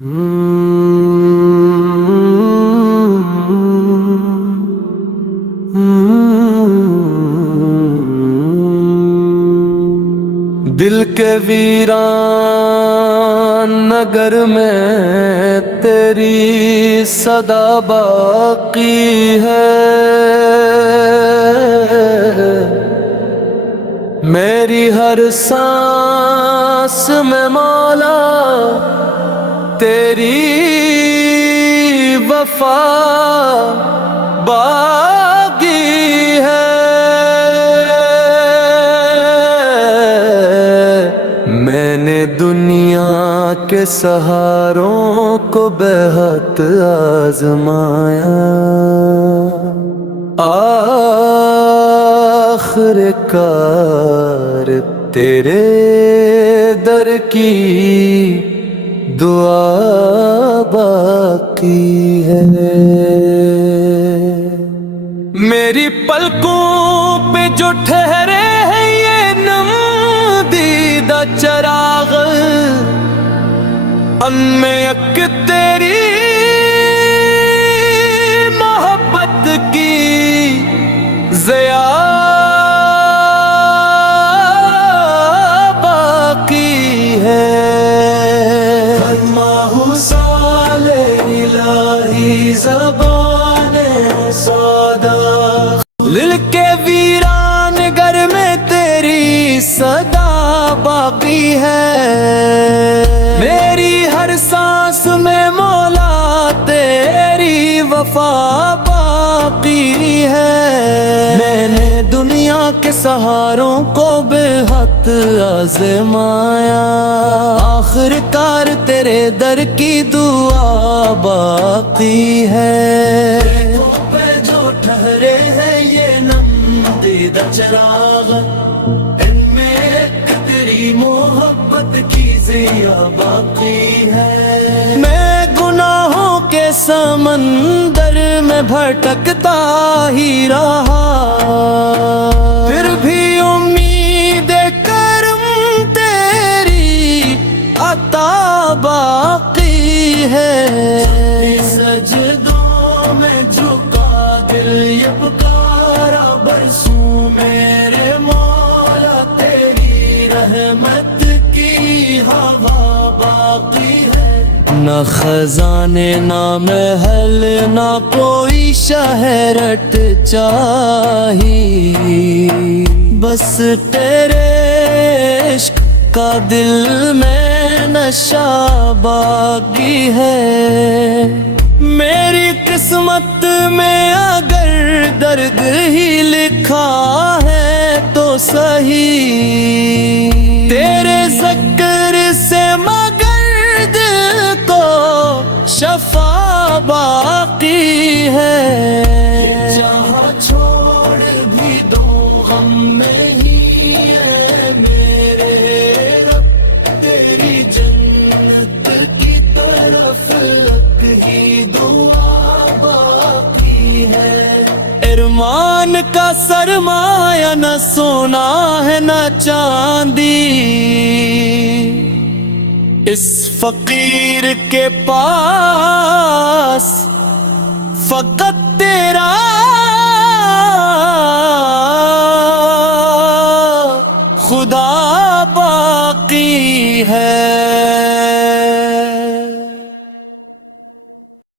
دل کے ویران نگر میں تیری صدا باقی ہے، میری ہر سانس میں مولا تیری وفا باقی ہے۔ میں نے دنیا کے سہاروں کو بہت آزمایا، آخر کار تیرے در کی دعا باقی ہے۔ میری پلکوں پہ جو ٹھہرے ہیں یہ نم دیدہ چراغ، ان میں یک تیری محبت کی ضیا باقی ہے۔ فرماؤ صالح الہی زبان سودا، دل کے ویران گھر میں تیری صدا باقی ہے، میری ہر سانس میں مولا تیری وفا باقی ہے۔ میں نے دنیا کے سہاروں کو بے حد آزمایا، آخر کار تیرے در کی دعا باقی ہے۔ پہ جو ٹھہرے ہیں یہ نم دیدہ چراغ، ان میں ایک تیری محبت کی ضیا باقی ہے۔ میں گناہوں کے سمندر میں بھٹکتا ہی رہا، پھر بھی امید کرم تیری عطا باقی ہے۔ سجدوں میں جھکا دل یہ پکارا، برسوں میرے مولا تیری رحمت کی ہوا باقی ہے۔ نہ خزانے نہ محل نہ کوئی شہرت چاہی، بس تیرے عشق کا دل میں نشہ باقی ہے۔ میری قسمت میں اگر درد ہی لکھا ہے تو صحیح، تیرے ذکر سے مگر دل کو شفا باقی ہے۔ جہاں چھوڑ بھی دو غم نہیں ہے میرے رب، تیری جنت کی طرف لگ ہی دعا باقی ہے۔ ارمان کا سرمایہ نہ سونا ہے نہ چاندی، اس فقیر کے پاس فقط تیرا